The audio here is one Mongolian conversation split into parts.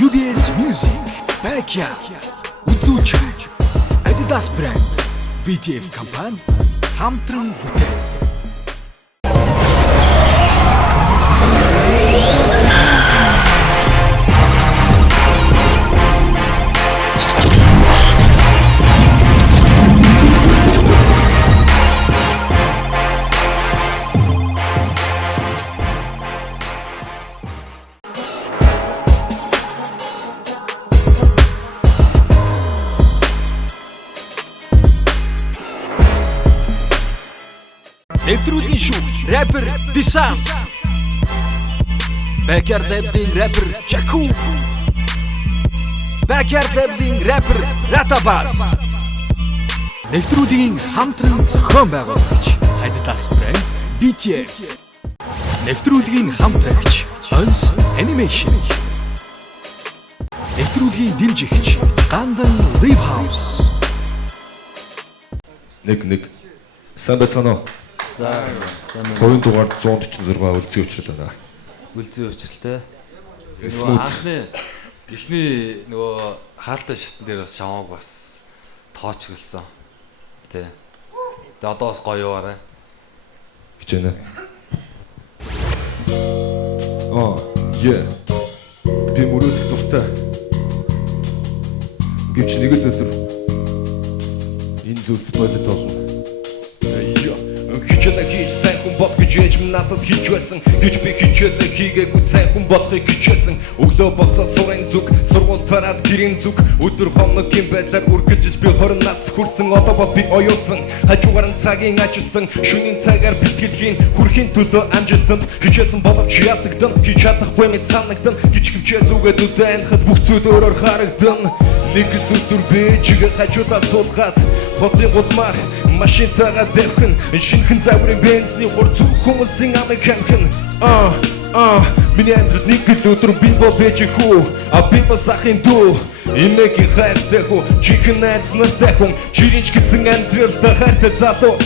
UBS Music, Backyard, үзүүлж Adidas brand, BTF компани хамтран бүтээн. Нэвтрүүлгийн шүүгч, рэпер Disan. Backyard Labs-ийн рэпер Jaku. Backyard Labs-ийн рэпер Ratabas. Нэвтрүүлгийн хамтран зохион байгуулагч Adidas brand BTF. Нэвтрүүлгийн хамтрагч Ons Animation. Нэвтрүүлгийн дэмжигч Gandan Live House. Нэг сайн байцгаана уу? За, Хоёрын дугаар 146 үлзий учруулна. үлзий учралтай. Smooth. Анхны эхний нөгөө хаалттай шатн дээр бас чамааг бас тоочглсон. Тэ. Тэгээ одоо бас гоё яваарай. Хичээнэ. Yeah. Би мөрөдөх дуртай. Гэвч нэг л өдөр энэ зүйлс бодод болно. Хичээлээ хийж сайн хүн бод гэж ээж минь надад хийж байсан. Гэж би хичээлээ хийгээгүй сайн хүн бодохыг хичээсэн. Өглөө босоод сурын зүг, сургууль тараад гэрийн зүг. Өдөр хоног юм байдлаар үргэлжиж би 20 нас хүрсэн. Одоо бод би оюутан, хажуугаар нь цагийн ажилтан. Шөнийн цагаар бэлтгэлгийн хүрхийн төлөө амжилтанд хичээсэн боловч яалтагдан. Хийж чадахгүй мэт санагдан. Гэж хөвчөө зүгээд үдэнхэд бүх зүйл өөрөөр харагдан. Нэг л өдөр би чигээ хажуудаа суулгаад хотын гудмаар машинтайгаа дэвхэн шинхэн загварын бензний хурц хүмүүсийн амыг хамхан миний амьдрал нэг л өдөр би бол бэж хүү би бас ахын дүү имэгийн хайртай хүү чихэн найз нартай хүн чиринч гэсэн амьдралтай хайртай залуу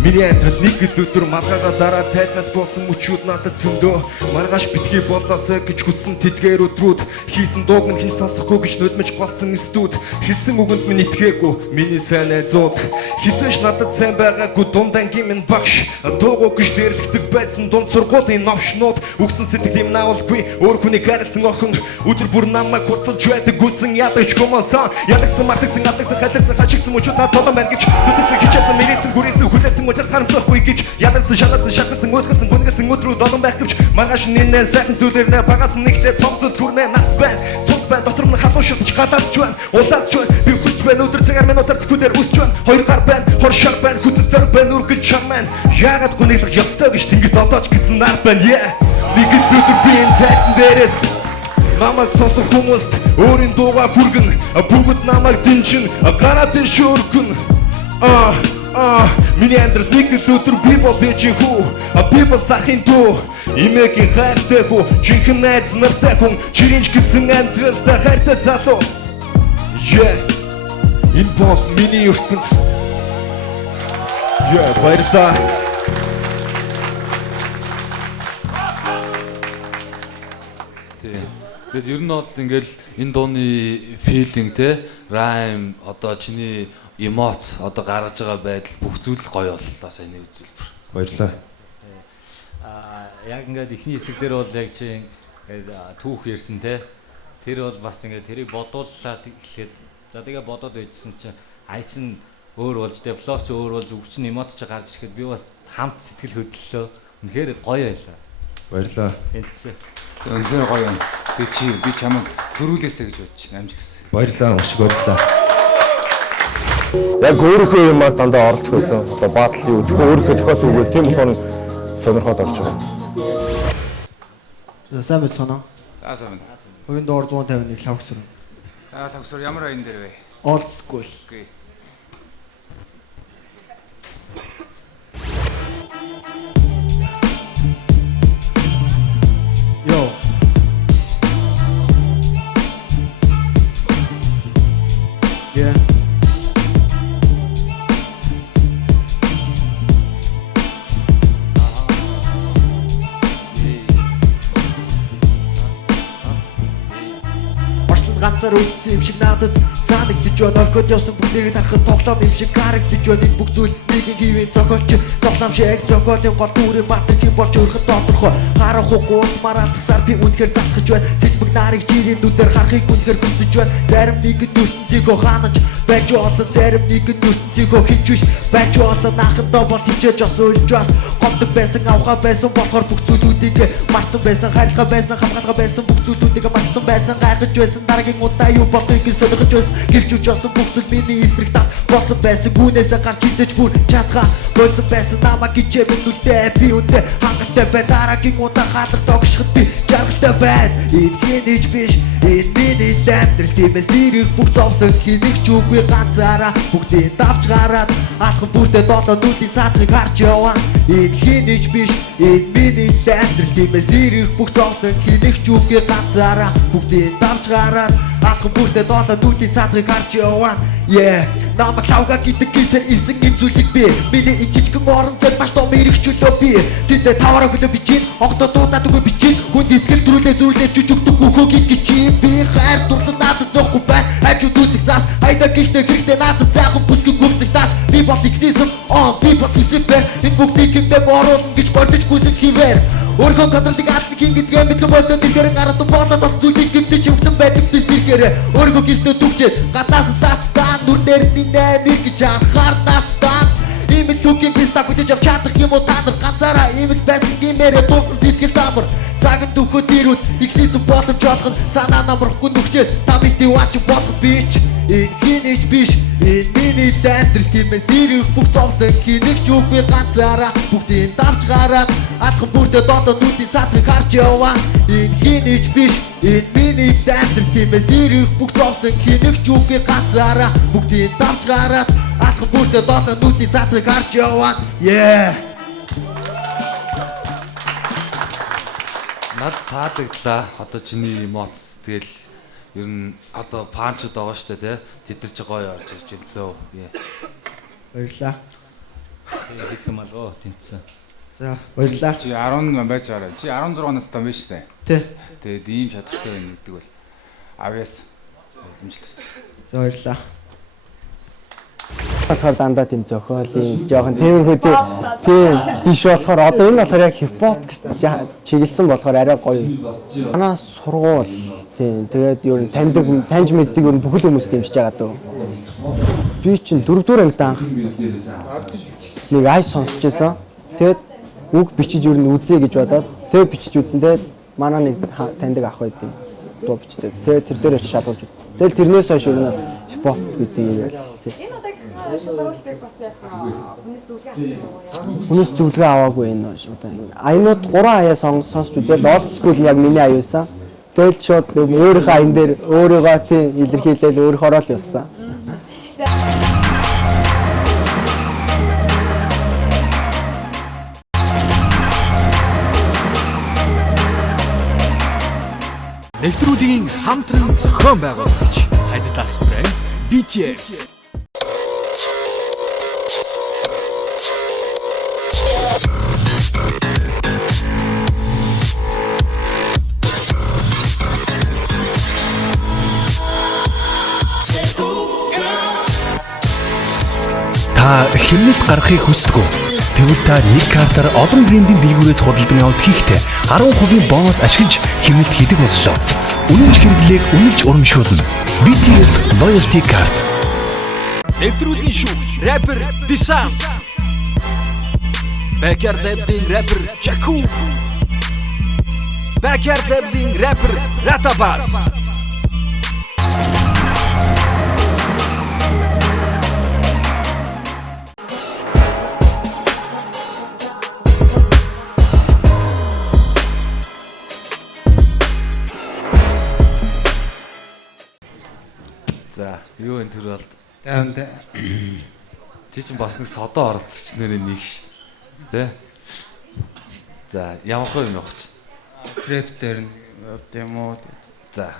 Миний амьдрал нэг л өдөр маргаараа дараа тайзнаас болсон мөчүүд надад зөндөө маргааш битгий болоосой гэж хүссэн тэдгээр өдрүүд хийсэн дууг минь хэн сонсохгүй гэж нүдмэж голсон студ хэлсэн үгэнд минь итгээгүй миний сайн найзууд хизээш надад сайн байгаагүй дунд ангийн минь багш дууг гэж дээрлэгдэг байсан дунд сургуулийн новшнууд өгсөн сэтгэл юм наавалгүй өөр хүний гарсан охин өдөр бүр намайг хурцлж байдаг гүсэн ядаж комосон ядагсан мартагсан атагсан хатарсан хачигсан мөчүүд надад толон байна гэж зүтгэсэн хичээсэн мэрээсэн гүрээсэн хүлээсэн Учир харамсахгүй гэж ядарсан шалгасан шатгасан өдгсөн гүнгсэн өдрүүд олон байх гэвч маргааш нэнэ сайхан зүйлэр нэ багаас нэгтэй том зүйл хүрнэ нас байна цус байна дотор нь халуун шатж гадаас ч байна улаас ч байна би хүсч байна өдөр цагаар минутаар секундээр үсч байна хоёр гар байна хор шар байна хүсэл зөр байна үргэлж чам байна яагаад гүнэглэх ёстой гэж тэнгэрт одооч гэсэн нар байна нэг өдөр би энэ тайтан дээрээс намайг сонсох хүмүүст өөрийн дуугаа хүргэн бүгд намайг дэмжин гараад шөргөн Миний амьдрал нэг л өдөр би бол бэж хүү би бас ахын дүү имэгийн хайртай хүү чихэн найз нартай хүн чиринч гэсэн амьдралтай хайртай залуу энэ бол миний ертөнц баярлалаа Тэгээд ер нь бол ингээл энэ дууны филинг те райм одоо чиний эмоц одоо гаргаж байгаа байдал бүх зүйл гоё боллоо сайн нэг үзүүлбэр. Баярлалаа. Яг ингээд ихний хэсэг дээр бол яг чи ингээд түүх ярьсан те. Тэр бол бас ингээд тэрийг бодууллаад эхлээд за тэгээ бодоод байжсэн чинь ай чин өөр болж те флоу ч өөр болж өвчин эмоц ч гарч ирэхэд би бас хамт сэтгэл хөдлөлөө. Үнэхээр гоё байлаа. Баярлалаа. Тэнцээ. Үнэхээр гоё юм. Би чамайг төрүүлээсэ гэж бодож амжилт хүсье. Баярлалаа маш их баярлалаа. Яг өөрийнхөө юмар дандаа оролцох байсан. Одоо баадлын үү. Өөрийнхөө зохиос үгүй тийм болохоор сонирхоод орж байгаа. Сайн байцгаана уу? Сайн байна. Хоёрын доор 151 лавгсэр. Лавгсэр ямар аян дээр вэ? Old school. Окей. Yo. Yeah. ганцаар үлдсэн юм шиг надад санагдаж байна. Орхиод явсан бүгдийг харахад тоглоом юм шиг харагдаж байна. Энэ бүх зүйл нэгэн хэвийн зохиолч тоглоом шиг зохиолын гол дүрийн матер хэм болж өрхөд тодорхой. Харах уу маралдахсаар би үнэхээр залхаж байна. Зэлбэг нарыг жирийн нүдээр харахыг үнэхээр хүсэж байна. Зарим нэгэн ертөнцийгөө хаанаж байж олон, зарим нэгэн ертөнцийгөө хинж биш байж олон. Наахандаа бол хичээж бас уйлж бас гомдог байсан, авхаа байсан болохоор бүх зүйлүүдийг марцсан байсан. Хайрлага байсан, хамгаалга байсан, бүх зүйлүүдийг марцсан байсан. Гайхаж байсан, дараагийн удаа юу болохыг сонирхож байсан. Гэвч үч болсон бүх зүйл миний эсрэг тат болсон байсан. Гүнээсээ гарч хизэж бүр чадгаа болсон байсан. Намаа гिचээ мэдүүлтэй би үнтэй хангалттай байна. Дараагийн удаа хаалга тогшоход би жаргалтай байна. Энэ хинэж биш, энэ миний амьдрал. Тиймээс ирэх бүх зовлон хэнийг ч үгүй ганцаараа бүгдийг давж гараад алхан бүртээ долоо нүдийн цаатгыг харж яваа. Энэ хинэж биш, энэ миний амьдрал. Тиймээс ирэх бүх зовлон хэнийг ч үгүй ганцаараа бүгдийг давж гараад алхан бүртээ долоо нүдийн цаатгыг харж яваа. Намайг лавга гэдэг гисэр ирсэн юм зүйлийг би миний энэ жижигэн орон зай маш том эргчүүлөө би. Тэндээ таваараа хөлөө бичиж, огтоо дуудаад үгүй бичиж, хүнд итгэл төрүүлээ зүрлээ жүжигдэг үхөөгийг гिचээ. Би хайр дурлал надад зоохгүй байна. Хажууд үзэх зас айда гихтэй хэрэгтэй надад цаахан бүсгэн гүгзэх тас. Би бол сексизм, би бол Люцифер. Энэ бүгдийг хэмдэг оруулна гэж гордож гүйсэн хивээр. Өөрхөн контролыг аль хин гэдгээ мэдгэ болоод ихээр гараад болоод бол зүйлийг гэмтэж өгсөн байдаг би зэрэгээрээ. Өөргөө гэртээ түгчээд гаднаас тацтаа нүр дээр нэмэр гэж анхаарнастаа. Ийм л түүхийн писта хүлээж авч чадах юм уу та нар ганцаараа ийм л байсан гэмээрээ дуусна сэтгэл дамар. Цагт дөхөд ирүүл их сэзэн боломж олох нь санаа намрахгүй нүгчээд тамиг диваач болох бич. Энэ хинэж биш, энэ миний амьдрал. Тиймээс ирэх бүх зовлон хэнийг ч үгүй ганцаараа бүгдийг давж гараад алхан бүртээ долоо нүдийн цаатгыг харж яваа. Энэ хинэж биш, энэ миний амьдрал. Тиймээс ирэх бүх зовлон хэнийг ч үгүй ганцаараа бүгдийг давж гараад алхан бүртээ долоо нүдийн цаатгыг харж яваа. Над таалагдлаа. Одоо чиний эмоц тэгэл ер нь одоо панчуд байгаа штэ тий. Тэд нар ч гоё орж ирж юм лөө. Баярлаа. Хэлэх юм алгаа тэнцсэн. За баярлаа. Чи 10 байж байгаа. Чи 16 оноос том биш үү? Тий. Тэгээд ийм чадвартай байна гэдэг бол авьяас дэмжлээс. За баярлаа. болохоор дандаа тийм зохиолын жоохон тиймэрхүү тийм биш болохоор одоо энэ болохоор яг хипхоп чиглэсэн болохоор арай гоё. Манай сургууль тийм тэгээд ер нь таньж мэддэг ер нь бүхэл хүмүүс дэмжиж байгаа дөө. Би чинь 4-р ангид анх нэг ай сонсч байсан. Тэгээд үг бичиж ер нь үзье гэж бодоод тэгээд бичиж үзсэн. Тэгээд манай нэг таньдаг ах байд юм. Дуу бичдэг. Тэгээд тэр дээр очиж шалгуулж үзсэн. Тэгээд тэрнээс хойш ер нь хипхоп гэдэг юм яа. Шалгуултыг бас яасан хүнээс зөвлөгөө авсан уу? Хүнээс зөвлөгөө аваагүй энэ шууд. Аянууд 3 аяа сонсч үзэл old school яг миний аяа байсан. Тэгэл шууд өөрийнхөө аян дээр өөрийгөө тийм илэрхийлэл өөрөөрөө л явсан. Нэвтрүүлгийн хамтран зохион байгуулагч Adidas брэнд BTF. Та хэмнэлт гаргахыг хүсдэг үү? Тэгвэл та нэг картаар олон брендийн дэлгүүрээс худалдан авалт хийхдээ 10% бонус ашиглаж хэмнэлт хийдэг боллоо. Үнэнч хэрэглээг үнэлж урамшуулна. BTF Loyalty Card. Нэвтрүүлгийн шүүх рэпер Disan. Backyard Label рэпер Jaku. Backyard Label рэпер Ratabas. За, юу энэ төр бол Таймд. чи чинь бас нэг содоо оролцогч нэрээ нэг шүү дээ. Тэ? За, ямар хөө юм явах чинь? Трэп дээр нь юм уу? За.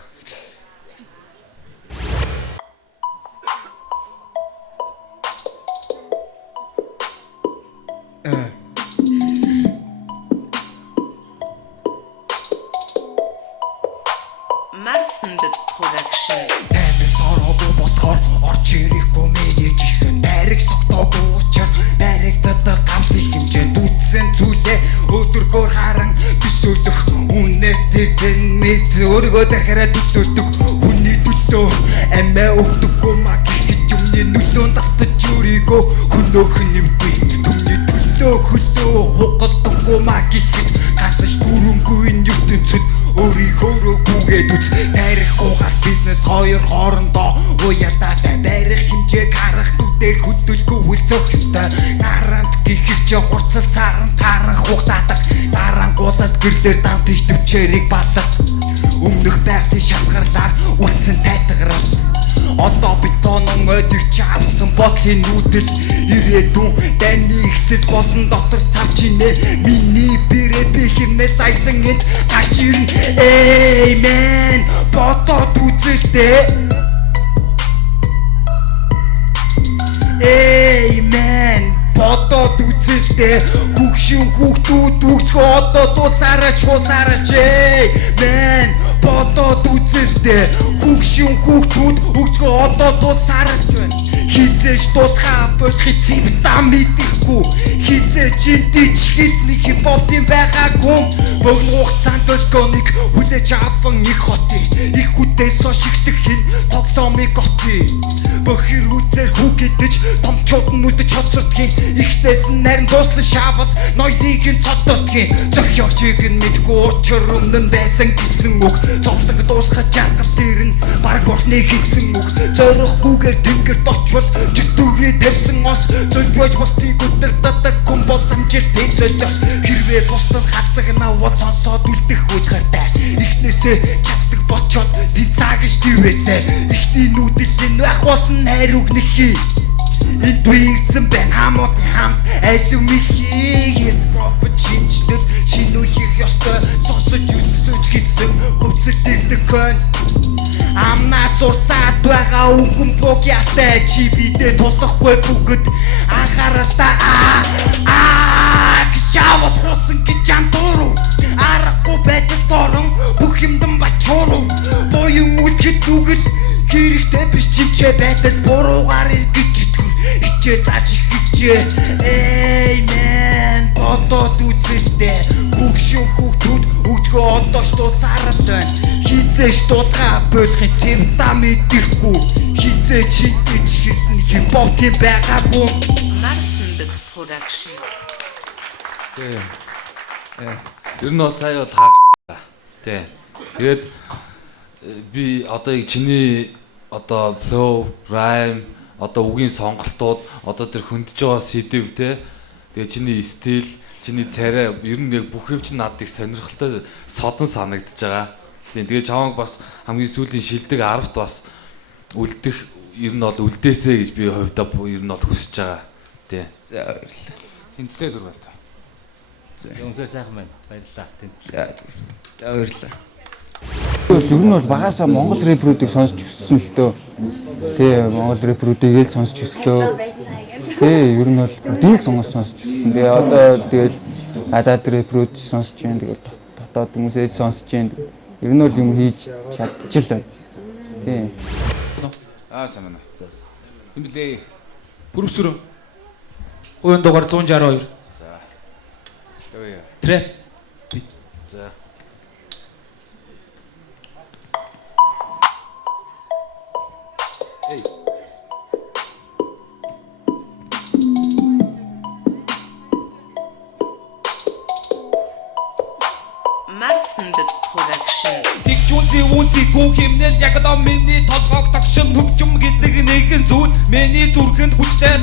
Marsenbit Production. Тайван сороогүй болохоор орж ирэхгүй миний чихэн найраг согтоогүй учир найрагддаг гамлын хэмжээнд үтсэн зүйлээ өдөргөөр харан төсөөлөх үнэтэй тэн мэд өргөө дахиад төсөөлдөг хүний төлөө амиа өгдөггүй маа гэхэд юмны нөлөөнд автаж өрийгөө хөнөөх нэмгүй түмний төлөө хөлөө хугалдаггүй маа гэхэд гацж гүрэнгүй энэ ертөнцид өөрийнхөө гүгээд үз тарихгүйгээр бизнес хоёр хоорондоо уяатаатай барих хэмжээг харах нүдээр хөдөлгөө үлцөх ёстой гарант гэхэр ч хурцал цааран тааран хугатаадаг дарангуулаад гэрлэр давтж төвчээрийг баллах өмнөх байгалийн шалгарлаар үлдсэн тайтгараад одоо бетонон өдөрч авсан бодлын нүүдэл ирээдүйн дайны эхлэл болсон дотор савч инэ миний бирэ би хэмнээс айсан энд гарч ирнэ Amen бодоод үзэлтэй Amen бодоод үзэлтэй хүүхшин хүүхдүүд үгсгөө одоо дуусаараа чуусаараач Amen бодоод үзэлтэй хүүхшин хүүхдүүд үгсгөө одоо дуусаараач байна хизээж дуусхаа босхи цивта мэдэхгүй хизээж эндий чихэлний хипхопын байгаагүй богино хугацаанд төлгөөнийг хүлээж аван их хотын их үдээс ошиглэх хин тоглоомыг готын бохир үзэр хүүгидэж томчууд нь үлдэж хоцротгийн ихтэйс нь нарийн дуслан шавас ноёдыг нь цоддотгийн зохиогчийг нь мэдгүй учир өмнө нь байсан гэсэн үг зовлон дуусгаж жаргал ирнэ баг орны хийсэн үг зорихгүйгээр тэнгэрт очвол чөтгөрөө тавьсан ос зөлбөж бостыг өдөрдөг хүм бол амжилтын зөлөс хэрвээ бостон хасагнаа уул сонсоод үлдэх үе гартай ихнээсээ чацдаг бочоод тэнцаагш дивээсээ ихний нүдэлийн байх болсон хайр үгнэхий энэ дуйгсан бэн хамууд хам аль михийг пропо чинчлэл шинэ үеих ёстой сонсож өсөж гисэн хөвсөлдөгдөг кон амнаас урсаад байгаа үхэн бог яатай чи бидээ тулахгүй бүгд анхааралтай гişавал хусан гэж амтуруу арахгүй байдал дорон бүх юмдан бачууруу боён үлдэхэд нүгэл хэрэгтэй биш чичээ байдал буруугаар иргэж итгэв хичээ зааж ихэлжээ Amen бодоод үзэлтэй хүүхшин хүүхдүүд өгдгөө одоо ч дуусаарал байна хизээш дуулахаа болохын цэвта мэдэхгүй хизээч хитэж хэлнэ хипхопын байгаагүй Marsenbit Production. Ер нь бол сая бол хаа тий. Тэгээд би одоо яг чиний одоо flow, rhyme, одоо үгийн сонголтууд, одоо тэр хөндөж байгаа сэдв тий. Тэгээ чиний стил, чиний царай ер нь яг бүх юм чинь надад их сонирхолтой содон санагдаж байгаа. Тэгээ чамайг бас хамгийн сүүлийн шилдэг 10-т бас үлдэх ер нь бол үлдээсэ гэж би хувьдаа ер нь бол хүсэж байгаа. Тий. За баярлалаа. Тэнцлээ дургуул та. Үнэхээр сайхан байна. Баярлалаа. Тэнцлээ. За баярлалаа. Ер нь бол багасаа Монгол рэпрүүдийг сонсч өссөн л дөө. Тий, Монгол рэпрүүдийг л сонсч өслөө. Тий, ер нь бол бүгдийг сонсч өссөн. Тэгээ одоо тэгэл гадаад рэпрүүд сонсч байна. Тэгээд дотоод хүмүүсээ сонсч байна. Ер нь бол юм хийж чадчихлаа. Тий. Сайн байна. Юм блэ. Бүрвсүр. Гуйн дугаар 162. За. Явъя. Трэ. За. Эй. Marsenbit Production. Тэгжүүнзи үнси хүн хэмнэл яг одоо миний толгойг тогшин хөвчм гэдэг нэгэн зүйл миний зүрхэнд хүчтэй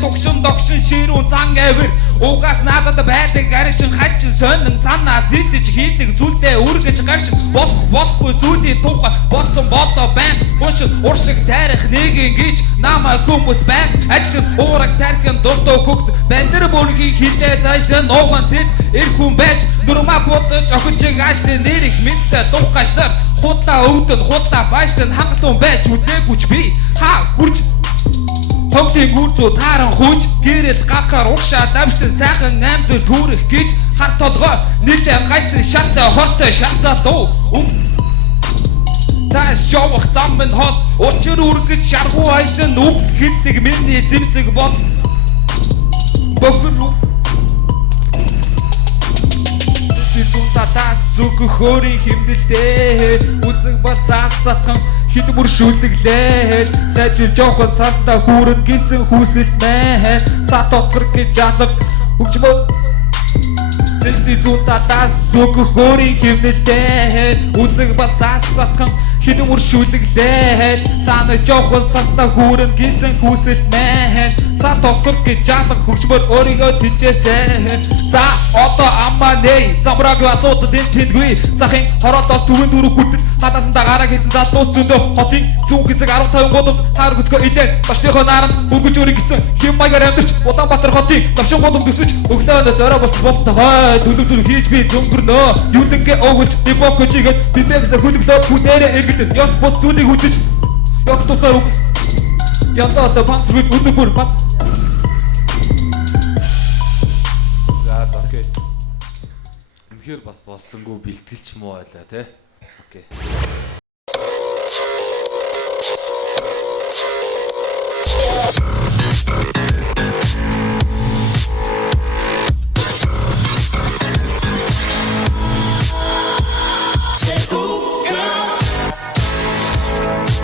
тогшин ширүүн зан авир угаас надад байдаг аршин хачин сонин санаа сэтж хийдэг зүйлдээ үргэж гарч болохгүй зүйлийн тухай бодсон бодлоо байна буш уршиг тарих нэг ингэж намайг хүмүүс байна ажил уураг тархин дурдуу хөгт бандэр бүрхий хилээ зайсан ногоон тэд эр хүн байж дурмаа бодож охинчиг ааштай нэрих мэдтэй тухайштар худаа өвдөн худаа бааштай хангалтун байж үзээгүйч би хаа хурж Хогтын гүрзүү тааран хууч гэрэл гакаар угшаа давшин сайхан амьдэр түүрэх гэж хар толгой нийлээ гайстрын шартай хортой шалцаалуу цааш явах зам минь хол учир үргэж шаргуу хайсан үг хэллэг миний зэмсэг бол бохруу Тутатас зүг хөөрийн хэмнэлтэй үзэг бол цаас сатхан хэд бүр шүлэглээд сайжил жоохон саста хүрэн гисэн хүсэлт мэн сат отгор гэж алга хөгжмөө Зэлти тутатас зүг хөөрийн хэмнэлтэй үзэг бол цаас сатхан хэд бүр шүлэглээд сана жоохон саста хүрэн гисэн хүсэлт мэн сат отгор гэж алга хөгжмөө өөрийгөө тижээсэн За одоо аммаа нэй замбраг асуудал тэнгүй захын хороолоос түрэн дөрөв хүртэл хадасан дагараа хийсэн залуус зөндөө хотын зүүн хэсэг 15 годомд таар гүцгөө илээ башныхоо наран бүгж өрийг гисэн хэм маягаар амьдарч Улаанбаатар хотын навшин годом төсөж өглөөнөөс орой болтой хой төлөвлөр хийж би зөнгөрнөө юулэнгээ овж дипок чигээд бимэгс хөлөглөө хүнээрээ эргэлдэн ёс бос зүйлийг хүлээж ёг тусаа янтаа та панцрыг өдөр бүр пат Окей. Үнэхээр бас болсонгүй бэлтгэлч муу байлаа тий. Окей.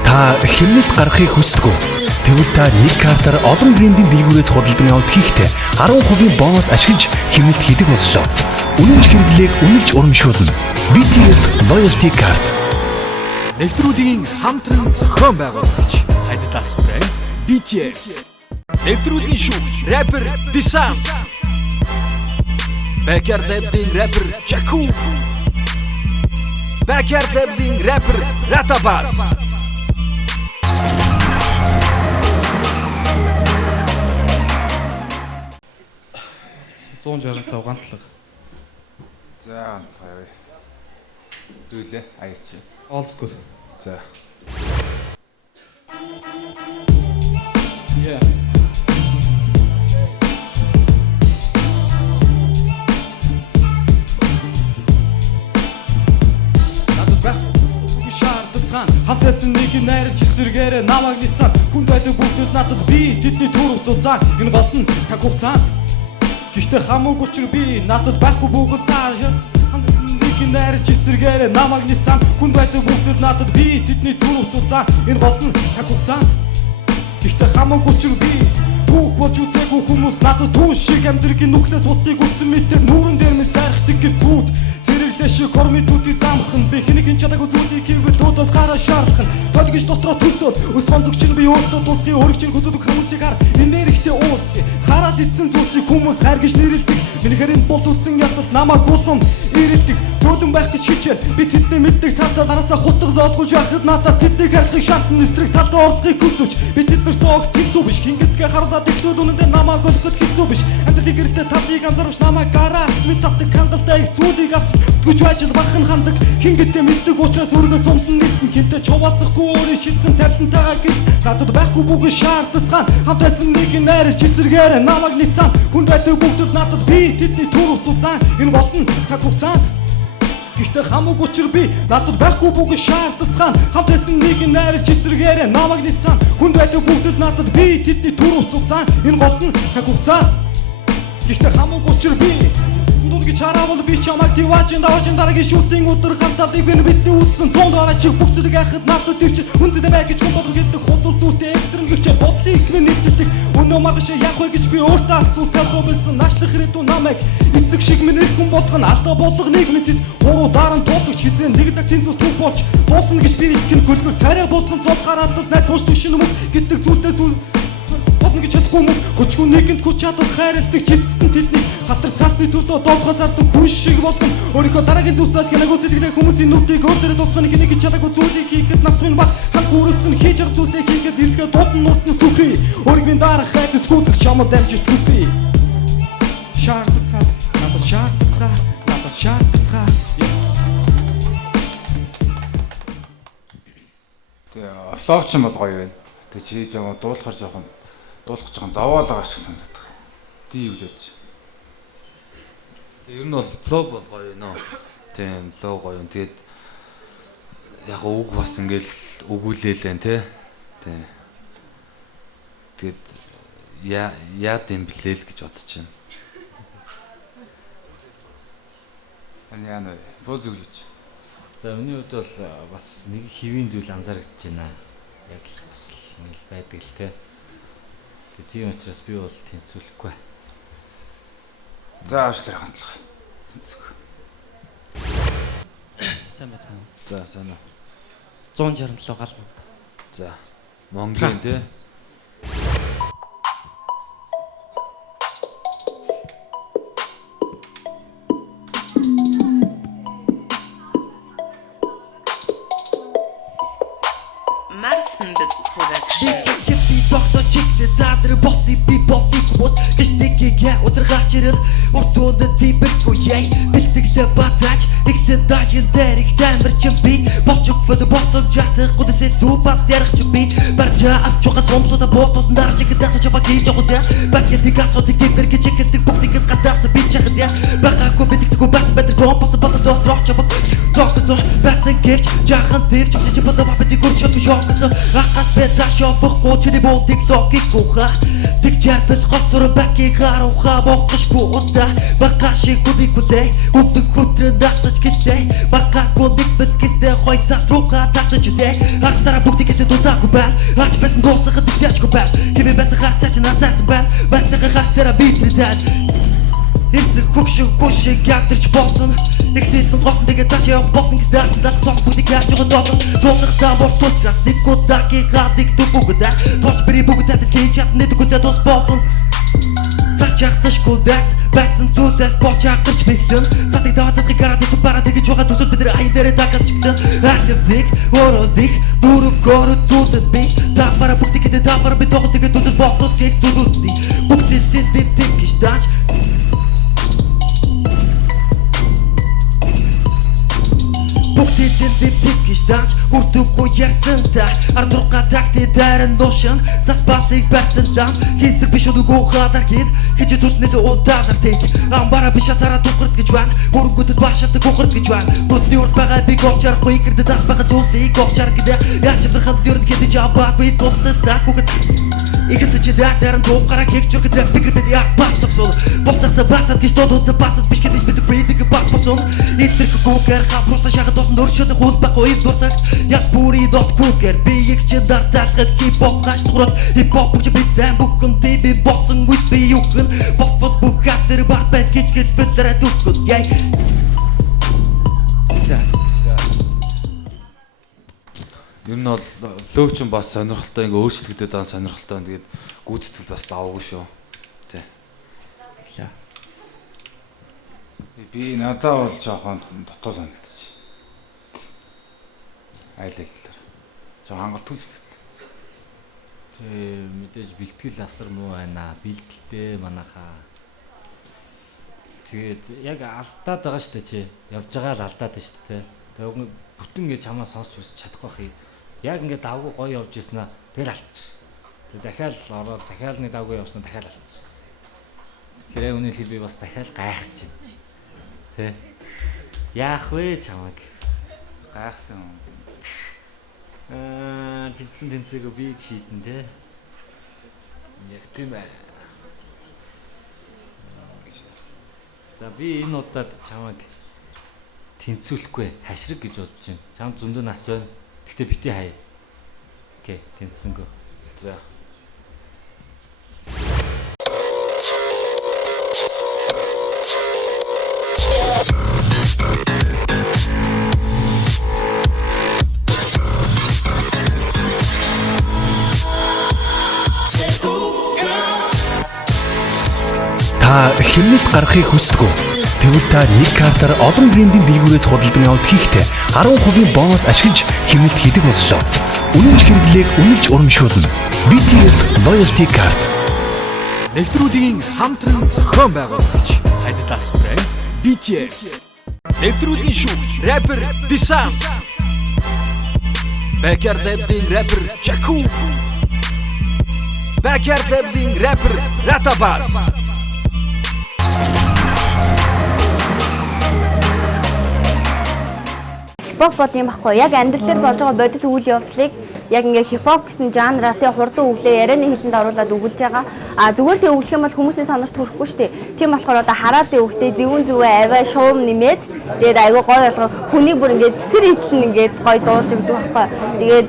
Та хэмнэлт гаргахыг хүсдэг үү? Тэгвэл та нэг картаар олон брендийн дэлгүүрээс худалдан авалт хийхдээ 10% бонус ашиглаж хэмнэлт хийдэг боллоо. Үнэмш хэрэглээг үнэлж урамшуулна. BTF Loyalty Card. Нэвтрүүлгийн хамтран зохион байгуулагч Adidas брэнд BTF. Нэвтрүүлгийн шүүгч рэпер Disan. Backyard Label-ийн рэпер Chaku. Backyard Label-ийн рэпер Ratabas. 165 гантлаг. За гантлаг. Зүйлээ аяач. Old school. За. Yeah. Хамтасан нэг найрч эсэргээр намайг ницсан хүн байдаг бүгд надад би тэдний төрөг зузаан энэ болно цаг хугацаанд гэхдээ хамаагүй ч би надад байхгүй бүгд цааш нэг найрч эсэргээр намайг ницсан хүн байдаг бүгд надад би тэдний төрөг зузаан энэ болно цаг хугацаанд гэхдээ хамаагүй ч би түүх болж үзээгүй хүмүүс надад түүн шиг амьдрын нүхлээс устыг үтсэн мэтэр нүүрэн дээр минь сайрхдаг гэр зүуд Зэрэглэш кормитуудыг замхан би хэнийг чадаагүй зүйлийг хийвэл луудаас гараа шаарлах нь Тодгиш дотроо төсөөл өс сонзогч нь би өөртөө тусгий өргөж хүзүүдэг хүмүүсийг хар энергтэй уусгий хараад ицсэн зүйлсийг хүмүүс хайргаж нэрлдэг Минийхэр энэ бол үтсэн ядалт намайг гулам ирэлдэг зөөлөн байх гэж хичээл би тэдний мэддэг цаатал араасаа хутга зоолгож яхад надаас тэднийг харахыг шаардсан эсрэг талдаа орохыг хүсвч би тэднэрт огт хэцүү биш хингэдгээ харлаад иглүүд үнэндээ намайг олоход хэцүү биш амьдралын гэртээ талыг анзаарвч намайг гараас мэд татдаг хангалттай их зүйлийг ас Түгж ажил бахан хандаг хингэдгээ мэддэг учраас өргөө сумсан нэлтэн хинтээ чувалцахгүй өөрийн шидсэн тавилантайгаа гэл надад байхгүй бүгд шаардцгаан хамтайсан нэг найрч эсэргээр намайг ницсан хүн байдаг бүгд надад би тэдний төрөг зузаан энэ болно цаг хугацаанд Гэхдээ хамаагүй ч би надад байхгүй бүгд шаардцгаан хамтайсан нэг найрч эсэргээр намайг ницсан хүн байдаг бүгд надад би тэдний төрөг зузаан энэ болно цаг хугацаанд Гэхдээ хамаагүй ч би Дүнгийн чараавал би чамайг диваачин даваачин дараагийн шүтийн өдөр ханталыг би бидний үтсэн 100 даваа чи бүгцдэг ахад надад төвч үнцэд мэй гэж хүн болгон гэдэг худал зүйлтэй экстрэн гэрчээ бодлыг их нэвтэлдэг өнөө маргаш яах вэ гэж би өөртөө асуултаа хөөбөлсөн наачлах хэрэгтүү намайг эцэг шиг минь хүн болгох нь алдаа болгох нийгмэд хуруу даран туулдагч хизээ нэг цаг тэнцүү төв болж дуусна гэж би итгэн гөлгөр царай болгон цоос гараад найз туш түшин мөг гэдэг зүйлтэй зүйл болно гэж чадахгүй мөг хүчгүй нэгэнд хүч чадвар хайрладаг чицсэн тэдний хатар цаасны төлөө доодгоо зардаг хүн шиг болгон өөрийнхөө дараагийн зүйлсээс хянаагүй сэтгэлээ хүмүүсийн нүдийг өөр дээрээ тусгах нэг гэж чадаагүй зүйлийг хийхэд нас минь баг ханх үрэлцэн хийж арга зүйлсээ хийгээд нэргээ дуудан нутны сүхий өөрийн дарах хайд скутс чамд дамжиж түсээ шаардцгаа надад шаардцгаа Тэгээ флоуч юм бол гоё байна. Тэгээ чи жоохон дуулах гэж жоохон зовоолоо ашиг санагдах. Тий юу гэж. Тэгээ ер нь бол флоу бол гоё нөө. Тийм флоу гоё. Тэгээд яг үг бас ингээл өгүүлээлэн тий. Тэгээд яа дэмблээл гэж бодож байна. Яна бууз өгч. За миний хувьд бол бас нэг хэвийн зүйл анзаарэгдэж байна. Яг л бас нэг байдаг л те. Тэгээ тийм учраас би бол тэнцвэрлэхгүй. За аашлах хандлага. Сайн байна. За сайн уу. 167 галбан. За Монголын те. Marsenbits Production. Доктор чигсэ тадры босси би боссик бос гэжтэйгээ утрахаач ирэл уртууд тийбэргүй яй бэлтгэлээ батаач ихсэн дашин дэрэг тамир чи би бочок фэд боссов жатах гудсэ супас ярах чи би баржа авчуга сомсоса ботос нарчиг дасч чапати жогода бакэти гасотик тийбэргэ чигэлдэг бүгдийг гадаас би чахдя багагүй битгдэггүй бас бэтэр топос ботос дотрох чапак токсо басан гэвч жахан тэр чи бодоо бапэти гурчот шоксо ахас бэца шопхгүй чи болдик сокик куха тикчэрфэс хосор баки гаруха бохшгүй удаа бакаши кудикүлэй үдэг хүтрэн дасч гисэй бака кодик бэткистэ хойта трука дасч жидэй астара бүгдийг тусаагүй байна ач бэсэн дуусахад тэгчээчгүй байна хэвээ бэсэн хацаач нацаасан байна байтага хацаараа битризээд Ирсэн хөгшин гүшиг ядэрч болсон Ихлээсэн госон тэгээ цааш явах болсон гэсэн дах цог бүгдийг яаж жогон доолон Дуусах зам борт учраас нэг удагийн хадыг дүгүгдээ Тооч бери бүгд татал хийж чадны дүгүлээ тус болсон Сач яхташгүй дэц байсан зүйлээс болж агдарч бэхлэн Сатыг даваа цадхыг гараад ицэн бараа тэгэж байгаа төсөл бид нар ай дээрээ дагаж чигтэн Ахлевик, ородик, дурug город зүйлэд би Давара бүгдийг хэдэ давара би тоглол тэгээ төсөл ботос кейк зүйлүүдний Бүгдээ сэдэв тэгэж тач Бүгдээсэндээ тэгэж тач Хүртүггүй ярьсан та 16 такти дайран душин Зас басыг байсан зам Хийсэр биш өдөгөө хадар хид Хичээ зүснээс уултаадар тэгж Амбара биш атараа тухард гэж байна Хүргүүдэд башаатаг ухард гэж байна Нүдний урт байгаа би говчарахгүй Гэрдэ дах байгаа зүйлсийг говчар гэдэг Ячавдрахад дөрөд хэдэж аваагүй Тусдад заахгүйгэд Ихэсэ чи дайран тухараа хийг чургад рэп бигэр бид яг бас цогсол Боцахса басад гэж додуудсан басад биш гэдэж бид брэдэг баг босон Итэрх гүгэр хапруса шахад досон өршөд хул баггүй дурсаг Яс пүри дот гүгэр би их чи дарцаахад хип-хоп гаш турат Хип-хоп бүгч би зам бүхэн ти би босон гүйс би юхэн Бос бүхатэр баг бэт гэж фэдэрэ түскут яй Ер нь бол лөөчин бас сонирхолтой ингээ өөрчлөгдөд байгаа сонирхолтой. Тэгээд гүйцэтгэл бас даваагүй шүү. Тэ. Би надад бол жоохон дотоо санагдчих. Айлчлаа. Жоо хангалт үл. Тэ мэдээж бэлтгэл асар муу байна. Бэлтэлтэй манайхаа. Тэгээд яг алдаад байгаа шүү дээ чи. Явж байгаа л алдаад байна шүү дээ. Тэгээд бүтэн гэж хамаа сонсч үсч чадахгүй хий. Яг ингээд давгүй гоё явж ирсэн аа. Тэгэл алдчих. Тэгээд дахиад ороод дахиад нэг давгүй явсан дахиад алдчих. Тэр үнэ хэл би бас дахиад гайхаж байна. Тэ. Яах вэ чамаг? Гайхсан. Тэнцээгөө би шийдэн тэ. Яг тийм ээ. За би энэ удаад чамаг тэнцүүлэхгүй хашраг гэж бодож байна. Чам зөндөө нас байна. Гэхдээ бити хай. Окей, тэнцсэнгөө. За. Та хэмнэлт гаргахыг хүсдэг үү? Тэгвэл та нэг картаар олон брендийн дэлгүүрээс худалдан авалт хийхдээ 10% бонус ашиглаж хэмнэлт хийдэг боллоо. Үнэнч хэрэглээг үнэлж урамшуулна. BTF Loyalty Card. Нэвтрүүлгийн хамтран зохион байгуулагч Adidas брэнд BTF. Нэвтрүүлгийн шүүгч рэпер Disan. Backyard Labs-ийн рэпер Chaku. Backyard Labs-ийн рэпер Ratabas. хипхоп бол юм баггүй. Яг амьдрал дээр болж байгаа бодит үйл явдлыг яг ингээ хипхоп гэсэн жанраар тий хурдан өглөө ярианы хэлэнд оруулаад өгүүлж байгаа. Зүгээр тий өглөх юм бол хүмүүсийн санаарт хүрэхгүй шүү дээ. Тийм болохоор одоо хараалын үгтэй зөвүүн зүвээ аваа шуум нэмээд тэгээд аягүй гой болгоо хүний бүр ингээ цэсэр итлэн ингээд гой дуулж өгдөг байхгүй. Тэгээд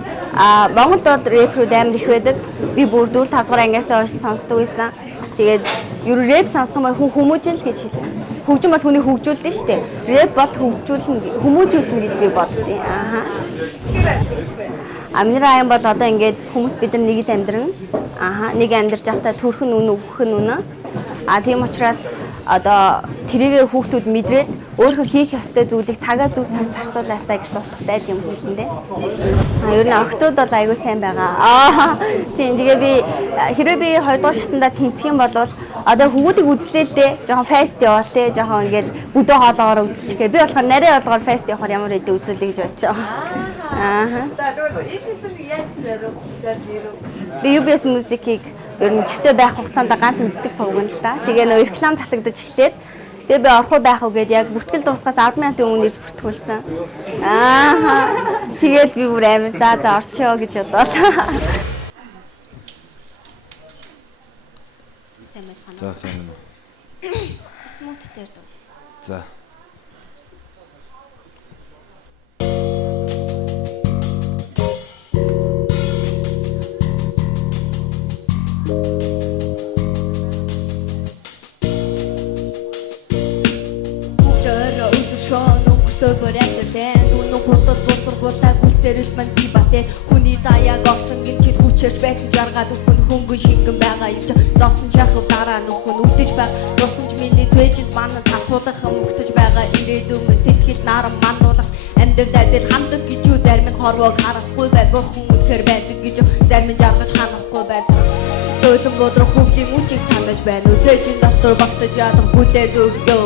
Монголд бол рэпрүүд амар их байдаг. Би бүр 4-5 дугаар ангиасаа хойш сонсдог байсан. Тэгээд юу рэп сонсох юм бол хүмүүжил гэж хэлээ. Хөгжим бол хүнийг хөгжүүлдэг шүү дээ. Рэп бол хөгжүүлнэ, хүмүүжүүлнэ гэж би боддیں۔ Амны район бол одоо ингээд хүмүүс бид нар нэг л амьдрна. Нэг амьдарч байхдаа төрхөн үнэ өгөх нь үнэ. Тийм учраас одоо тэрийг хүүхдүүд мэдрээд өөрөө хийх ёстой зүйлийг цагаа зөв цаг зарцуулаасаа гэж утгатай юм хэлэндээ. Ер нь охтууд бол аягүй сайн байгаа. Тийм тэгээ би хэрвээ би 2 дугаар шатанда тэнцэх юм бол одоо хүүхдийг үзлээ л дээ. Жохон фест яваал те. Жохон ингээд бүдөө хоолоогоор үзчихээ. Би болохоор нарийн хоолоогоор фест явахаар ямар хэдий үзүүлэх гэж бодож байгаа. Би UBS музикийг ер нь гэртээ байх хугацаанд ганц үздэг сувган л та. Тэгээ нөө реклам цацагдаж эхлээд тэгээ би орох уу байх уу гэдээ яг бүртгэл дуусгаас 10 минутын өмнө ирж бүртгүүлсэн. Тэгээд би бүр амар за орчоо гэж бодлоо. За сайн. Смут дээр дөө. За. Би батэ хүний заяаг олсон гинчид хүчээрч байсан жаргаад өгөн хөнгөн шингэн байгаа юм чи зовсон чахав дараа нөхөн үлдэж баг дурсамж миний цээжинд манай татуулах мөгтөж байгаа ирээдүйн сэтгэл наран мандуулах амьдрал адил ханддаг гэж юу зарим нь хорвоог харахгүй бай бурхан үнэхээр байдаг гэж зарим нь жаргаж ханахгүй бай зөөлөн бодрох хөвлийн үчиг санаж байна цээжинд дотор багтаж ядах бүлээ зөргөө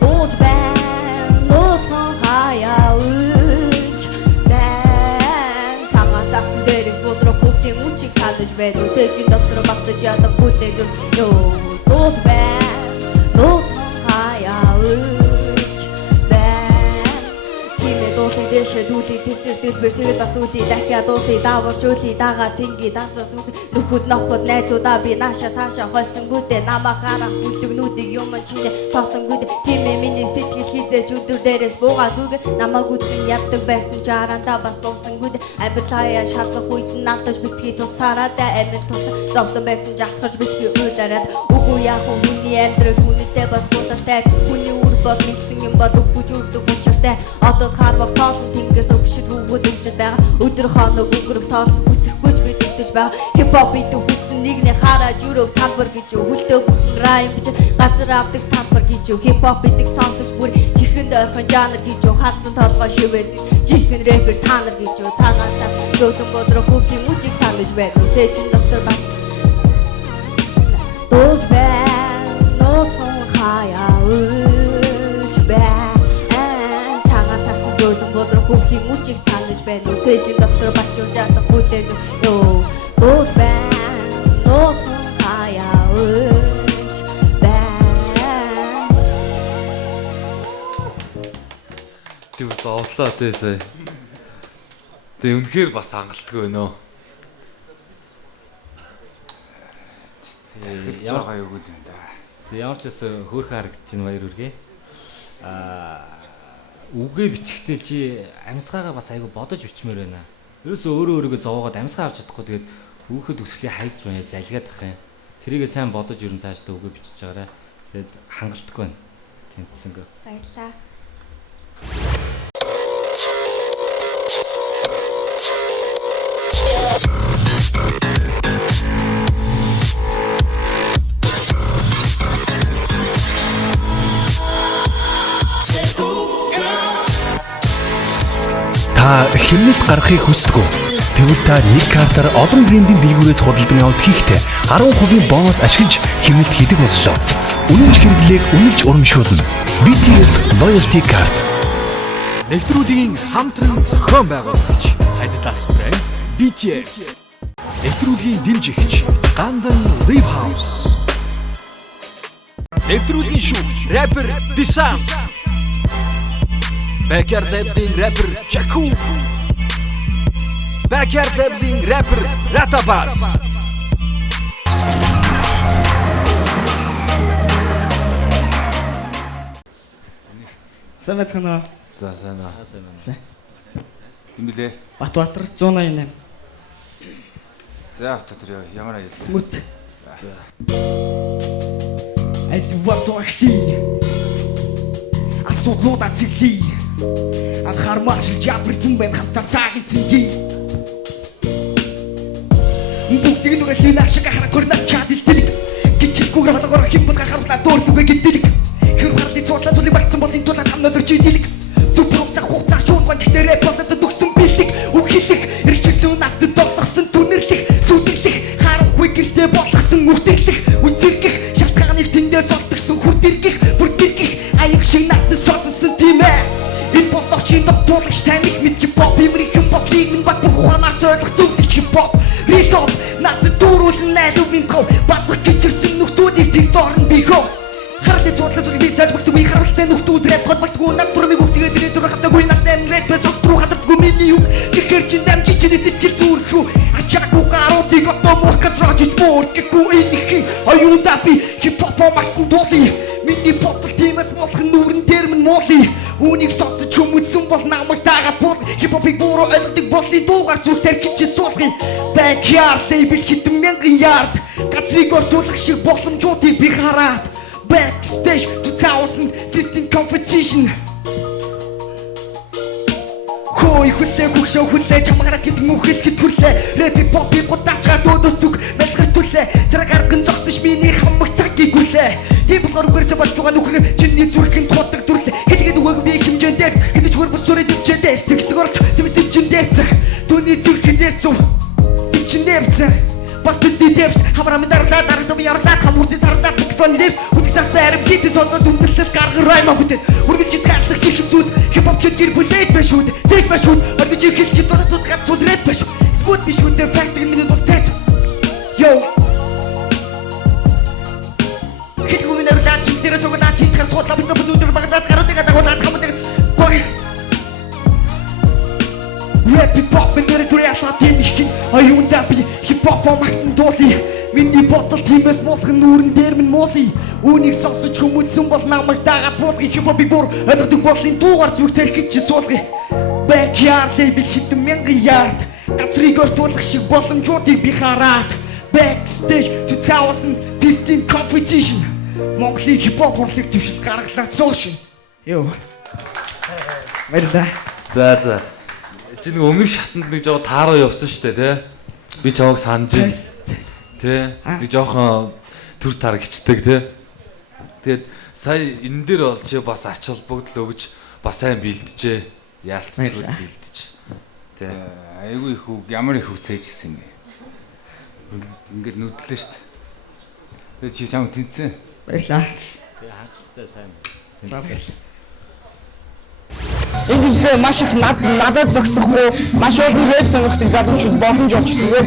дууж байна нууцхан хаяа Бэд үцээжин доктор багтаж ядаг бүлээ зөв ёо дууж байна нууц хаяа үуч байна кимэ дуусан дэшэ дүүли тэстэд бэрчээд бас үли дахиад дууси давар чөли дага цинги данцоо нөхөд ноход найзуудаа би нааша таашаа хойсон гүдэ намаа харах бүлэгнүүдийг юм чинэ тоосон гүдэ кимэ миний сэтгэл хизээж өдөр дээрээс буугаад үгэ намаа гүдэн яддаг байсан чаранда бас дуусан гүдэ амьдлаа шалгах үед натаж бицхий туцаараа амьд тус зовлон байсан жасхаж бицхий уйдараад үгүй яах вэ хүний амьдрал үнэтэй бас бодолтой хүний үр бол нэгсэн юм бол үгүй жүрдэг учиртай одоо харвах тоолсон тэнгээс өгшөд хөвгүүд өгчөд байгаа өдөр хоног өнгөрөх тоолсон хүсэхгүйч бид өгдөж байгаа хипхоп бит хүссэн нэгний хараад юрог талбар гэж хөлтөө бүхэн райм гэж газар авдаг талбар гэж хипхоп битийг сонсож бүр чихэнд ойрхон жанр гэж хатсан толгой шивээс чихэн рэпер та нар гэж цагаан цаас зөөлөн бодрох хүүхдийн үчиг санаж байна цээжин доктор баг дууж байна нууцхан хаяа үуч байна цагаан цаас зөөлөн бодрох хүүхдийн үчиг санаж байна цээжин доктор багчууж ядах бүлээ ёо дууж байна нууцхан хаяа үуч байна Тэг зовлоо тээсээ. Тэг үнэхээр бас хангалтгүй байна оо. Яага юу гэл юм да. Тэг ямар ч гэсэн хөөрхөн харагдаж байна баяр үргээ. Үгээ бичгтээ чи амьсгаагаа бас айгу бодож бичмээр байна. Ерөөсөө өөрийгөө зовоогоод амьсгаа авч чадахгүй тэгээд хүүхэд өсгөлийг хайж байна залгаад ах юм. Тэрийгээ сайн бодож ерөн цаашдаа үгээ бичиж байгаарай. Тэгээд хангалтгүй байна. Тэнцсэнгөө. Баярлаа. Та хэмнэлт гаргахыг хүсдэг үү? Тэгвэл та нэг картаар олон брендийн дэлгүүрээс худалдан авалт хийхдээ 10% бонус ашиглаж хэмнэлт хийдэг боллоо. Үнэмш хэрэглээг үнэлж урамшуулна. BTF Loyalty Card. Нэвтрүүлгийн хамтран зохион байгуулагч Adidas брэнд BTF. Нэвтрүүлгийн дэмжигч Гандан Live House. Нэвтрүүлгийн шүүгч рэпер Disan. Backyard Labs-ийн rapper Jaku. Backyard Labs-ийн rapper Ratabas. Сайн байна уу? За сайн аа. Сайн. Юм билээ. Батбаатар 188. За автотор ямар аяа. Смут. За. Айлвар тоохти. Асуудлуудаа цэглий. Анхаармаар шилж явсан байна хамтаа саагийн цэнгийн. Бүгдийг нүрэ тинах шиг харахгүй начаад илтэлэг. Гिचгүүр хатгаар химбэл хахарлаа дуурлугэ гидэлэг. Хэр харлын цуудлаа зүлийг багцсан бол энэ тулаад хамнаад өрч идэлэг. Зүпрог цаг хугацаа шуурган гэхдээ рэпорт дүгсэн бэлэг. Үхэлэг эрчилүү надад тоглосон түнэрлэх. Сүдэрлэх харахгүй гэртээ болгосон үртэрлэх. Үсэргэх шалтгааныг тэндээс олдгсон хүрдэргэх. Бүрдэргэх аяг шиг надад содсон тийм ээ. Энэ боловчийн докторч таних мэд хип-хоп Америкэн бодлыг минь баг ухаанаас ойлгох зүгч хип-хоп Ритоп надад дөрүүлэн найлуун гоо бацах гिचэрсэн нүхтүүдийг тэр дорн би хөө Харлын цуудлаа зүлэг бисаж багтгүй харуултай нүхтүүд рэп хот багтгүй над дурмыг үхтэйгээ дэрээ дөрөв хавтаагүй нас нэм рэп бэс отруу хатаргүй миний үг чихэр чин дамжиж чиний сэтгэл зүрх рүү ачаагүй гаруудыг отоо мурхад рожиж мөргөхгүй энэхий оюунда би хип-хоп мартан дуули миний потл тиймээс болох нүрэн дээр минь муули Үнийг сонсож хүмүүцэн бол намайг дагаад бол хип-хопыг буруу ойлгодог болын дуугаар зүртээр гिचээ суулгын Backyard label хитэн мянган ярд газрыг ортуулах шиг боломжуудыг би хараад Backstage 2015 competition Хой хүлээ гүгшөө хүлээ чамаараа гэдэг мөхөд хэд хүлээ рэпи попи гутаачгаа дөөдөс зүг мэлгэр түлээ зэрэг арган зогсож миний хамаг цагийг хүлээ тийм болохоор үгээрсэ болж байгаа нүхрэ чиний зүрхэнд тутаг дүрлээ хэдгээд өгөөг би хэмжээнд дээр хэдэж хөр бүсүрэ дивчээ дээр сэгсгөрч тэмс дивчин дээр цаа түүний зүрхэндээс зүв дивчин дээр цаа бас тэдний дэрс хамрам дарлаа дарсам ярлаа хамурдын сарлаа фон дээр үзэгсээс байрам гитэ сонсоод үндэслэл гаргар райма бүтэд үргэлж читлах гэх зүс хип-хоп гэр бүлээд байна шүү зэж байна шүү ордож ихэл гит дурацууд гацууд рэп байна шүү спот биш үү тэр фастиг миний дус тест йо хитгүүн нэрлээ тэр согнаа тийчгэр суудлаа бицэн өндөр багтаад гаруудыг дагуулаад хамдаг бой Рэп хип-хоп нэр түрээсаа тэнхин оюунда би хип-хоп мартан дуули миний ботл тиймээс болох нүрэн дээр минь муули үнийг сонсож хүмүүцэн бол намайг дагаад буулгын хип-хопыг бүр ойлгодог болын дуугаар зүгтэр хич суулгын Backyard label хитэн мянган ярд газрыг ортуулах шиг боломжуудыг би хараад Backstage 2015 competition Монголын хип-хоп урлаг дэвшил гаргалаа цоошин ёо баярлалаа За чи нэг өмнөх шатанд нэг жоо тааруу явсан штэ тий. Би чамайг санаж байна. Тий. Би жоохон төр тар гिचдэг тий. Тэгээд сая энэ дээр бол чи бас ач холбогдол өгж бас сайн бэлдэжээ. Яалтцгүй бэлдэж. Тий. Айгүй их үг ямар их үг цээжсэн юм бэ? Ингээд нүдлээ штэ. Тэгээд чи сайн тэнцсэн. Баярлаа. Тэгээ хангалттай сайн. За баярлалаа. Эндээс маш их надад зогсохгүй маш олон рэп сонгогдсон залуучууд боломж олж ирсэн.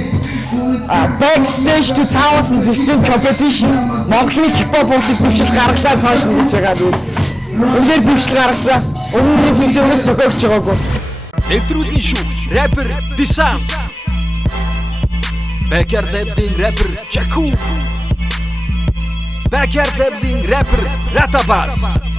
Backstage 2015 competition Монголын хип-хоп урлаг дэвшил гаргалаа цааш нь гэж байгаа юм. Үнээр дэвшил гаргасан. Өмнөний функционыг сөхөж байгаагүй. Нэвтрүүлгийн шүүгч rapper Disan. Backyard Labs-ийн rapper Jaku. Backyard Labs-ийн rapper Ratabas.